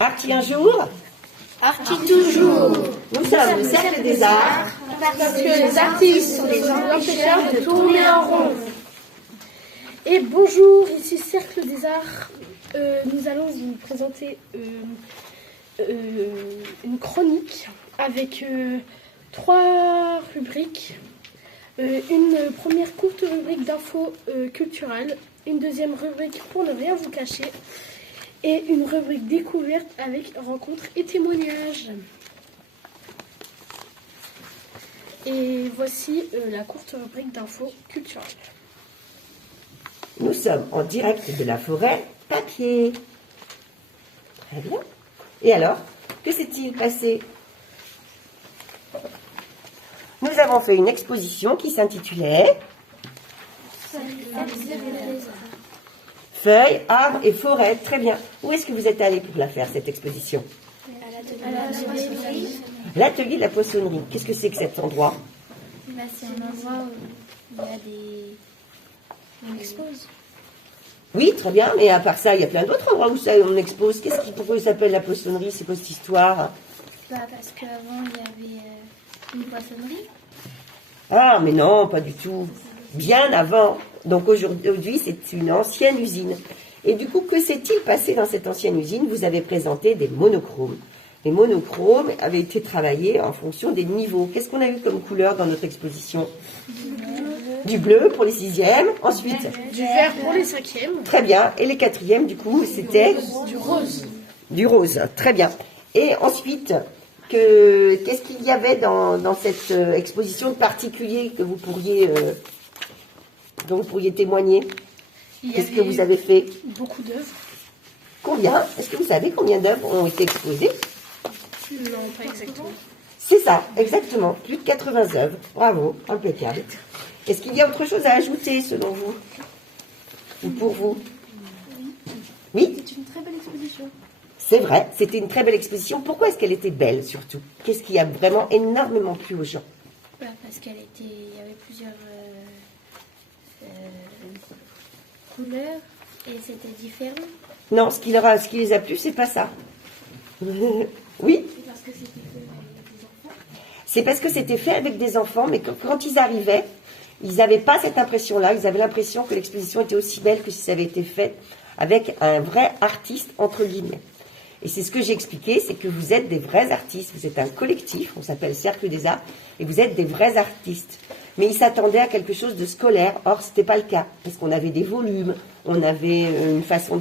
Arty un jour, Arty toujours. Nous sommes le Cercle des Arts. Parce que les artistes sont les empêcheurs de tourner en rond. Et bonjour, ici Cercle des Arts. Nous allons vous présenter une chronique avec 3 rubriques. Une première courte rubrique d'infos culturelles, une deuxième rubrique pour ne rien vous cacher et une rubrique découverte avec rencontres et témoignages. Et voici la courte rubrique d'infos culturelles. Nous sommes en direct de la forêt papier. Très bien. Et alors, que s'est-il passé ? Nous avons fait une exposition qui s'intitulait Feuilles, arbres et forêts. Très bien. Où est-ce que vous êtes allés pour la faire, cette exposition ? L'atelier de la poissonnerie. Qu'est-ce que c'est que cet endroit ? C'est un endroit où il y a des... On expose. Oui, très bien. Mais à part ça, il y a plein d'autres endroits où on expose. Pourquoi il s'appelle la poissonnerie ? C'est quoi cette histoire ? Parce qu'avant, il y avait une poissonnerie. Ah, mais non, pas du tout. Bien avant. Donc aujourd'hui, c'est une ancienne usine. Et du coup, que s'est-il passé dans cette ancienne usine ? Vous avez présenté des monochromes. Les monochromes avaient été travaillés en fonction des niveaux. Qu'est-ce qu'on a eu comme couleur dans notre exposition ? Du bleu pour les 6e. Ensuite, Du vert pour les 5e. très bien. Et les 4e, du coup, c'était Du rose. du rose. Très bien. Et ensuite, qu'est-ce qu'il y avait dans cette exposition de particulier que vous pourriez, dont vous pourriez témoigner ? Qu'est-ce que vous avez fait ? Beaucoup d'œuvres. Combien ? Est-ce que vous savez combien d'œuvres ont été exposées ? Non, pas exactement. C'est ça, exactement. Plus de 80 œuvres. Bravo, impeccable. Est-ce qu'il y a autre chose à ajouter selon vous ? Ou pour vous ? Oui ? C'est une très belle exposition. C'est vrai, c'était une très belle exposition. Pourquoi est-ce qu'elle était belle surtout ? Qu'est-ce qui a vraiment énormément plu aux gens ? Parce qu'il y avait plusieurs couleurs et c'était différent. Non, ce qui les a plu, c'est pas ça. Oui ? C'est parce que c'était fait avec des enfants, mais quand ils arrivaient, ils n'avaient pas cette impression-là. Ils avaient l'impression que l'exposition était aussi belle que si ça avait été fait avec un vrai artiste, entre guillemets. Et c'est ce que j'ai expliqué, c'est que vous êtes des vrais artistes. Vous êtes un collectif, on s'appelle Cercle des Arts, et vous êtes des vrais artistes. Mais ils s'attendaient à quelque chose de scolaire. Or, ce n'était pas le cas, parce qu'on avait des volumes, on avait une façon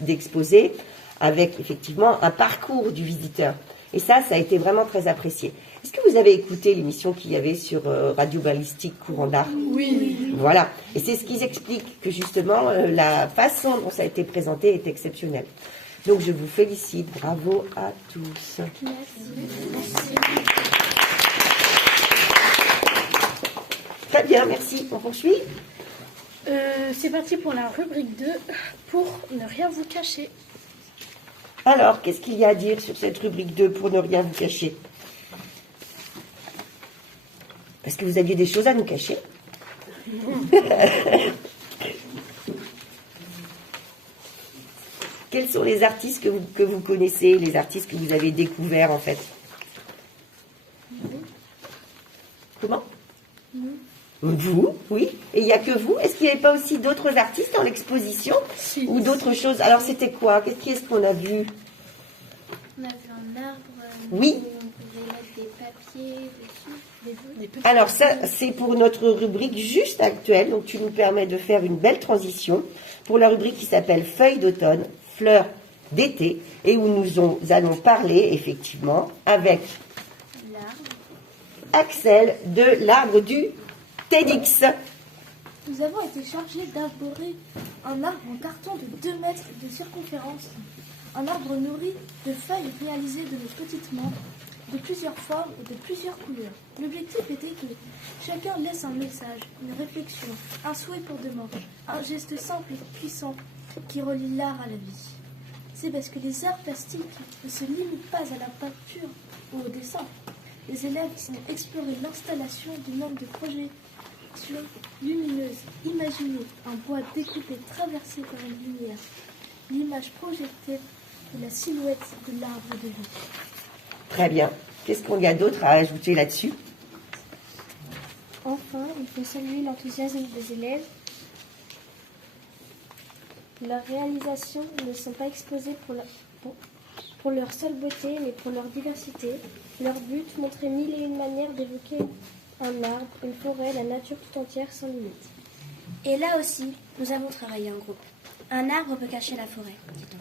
d'exposer, avec effectivement un parcours du visiteur. Et ça a été vraiment très apprécié. Est-ce que vous avez écouté l'émission qu'il y avait sur Radio Balistique Courant d'Art ? Oui. Voilà. Et c'est ce qu'ils expliquent, que justement, la façon dont ça a été présenté est exceptionnelle. Donc, je vous félicite. Bravo à tous. Très bien, merci. On poursuit ? C'est parti pour la rubrique 2, pour ne rien vous cacher. Alors, qu'est-ce qu'il y a à dire sur cette rubrique 2 pour ne rien vous cacher ? Parce que vous aviez des choses à nous cacher. Quels sont les artistes que vous connaissez, les artistes que vous avez découverts en fait ? Comment ? Vous, oui. Et il n'y a que vous ? Est-ce qu'il n'y avait pas aussi d'autres artistes dans l'exposition ? Si. Ou d'autres choses ? Alors c'était quoi ? Qu'est-ce qu'on a vu ? On a vu un arbre Oui. où on pouvait mettre des papiers dessus, Des petits- Alors ça, c'est pour notre rubrique juste actuelle, donc tu nous permets de faire une belle transition pour la rubrique qui s'appelle Feuilles d'automne, fleurs d'été, et où nous allons parler effectivement avec l'arbre. Axel de l'arbre du TEDx. Nous avons été chargés d'arborer un arbre en carton de 2 mètres de circonférence. Un arbre nourri de feuilles réalisées de nos petites mains, de plusieurs formes et de plusieurs couleurs. L'objectif était que chacun laisse un message, une réflexion, un souhait pour demain, un geste simple et puissant qui relie l'art à la vie. C'est parce que les arts plastiques ne se limitent pas à la peinture ou au dessin. Les élèves ont exploré l'installation du nombre de projets lumineuse. Imaginez un bois découpé traversé par une lumière. L'image projetée et la silhouette de l'arbre de vie. Très bien. Qu'est-ce qu'on y a d'autre à ajouter là-dessus? Enfin, il faut saluer l'enthousiasme des élèves. Leurs réalisations ne sont pas exposées pour leur seule beauté, mais pour leur diversité. Leur but, montrer mille et une manières d'évoquer un arbre, une forêt, la nature tout entière sans limite. Et là aussi, nous avons travaillé en groupe. Un arbre peut cacher la forêt, dit-on.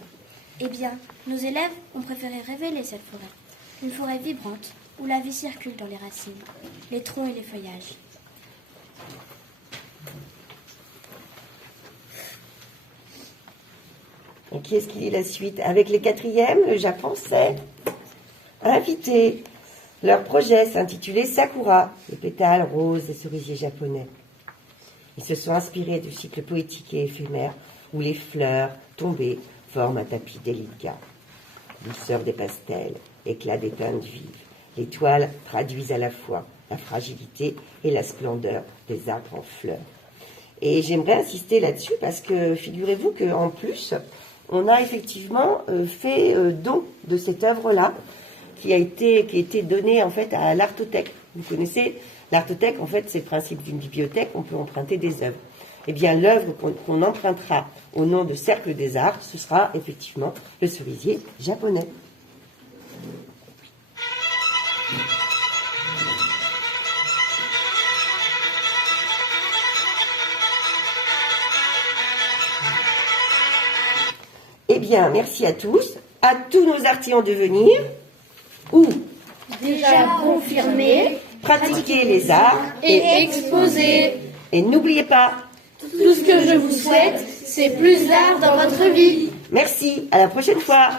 Eh bien, nos élèves ont préféré révéler cette forêt. Une forêt vibrante, où la vie circule dans les racines, les troncs et les feuillages. Et qui est-ce qui lit la suite? Avec les quatrièmes, le Japon c'est invité. Leur projet s'intitulait Sakura, les pétales roses des cerisiers japonais. Ils se sont inspirés du cycle poétique et éphémère où les fleurs tombées forment un tapis délicat. Douceur des pastels, éclat des teintes vives. Les toiles traduisent à la fois la fragilité et la splendeur des arbres en fleurs. Et j'aimerais insister là-dessus parce que figurez-vous qu'en plus, on a effectivement fait don de cette œuvre-là qui a été donnée en fait à l'Artothèque. Vous connaissez l'Artothèque, en fait, c'est le principe d'une bibliothèque, on peut emprunter des œuvres. Eh bien, l'œuvre qu'on empruntera au nom de Cercle des Arts, ce sera effectivement le cerisier japonais. Eh bien, merci à tous, à tous nos artisans de venir, ou Déjà confirmé pratiquer les arts, et exposé. et n'oubliez pas, Tout ce que je vous souhaite, c'est plus d'art dans votre vie. merci, à la prochaine fois.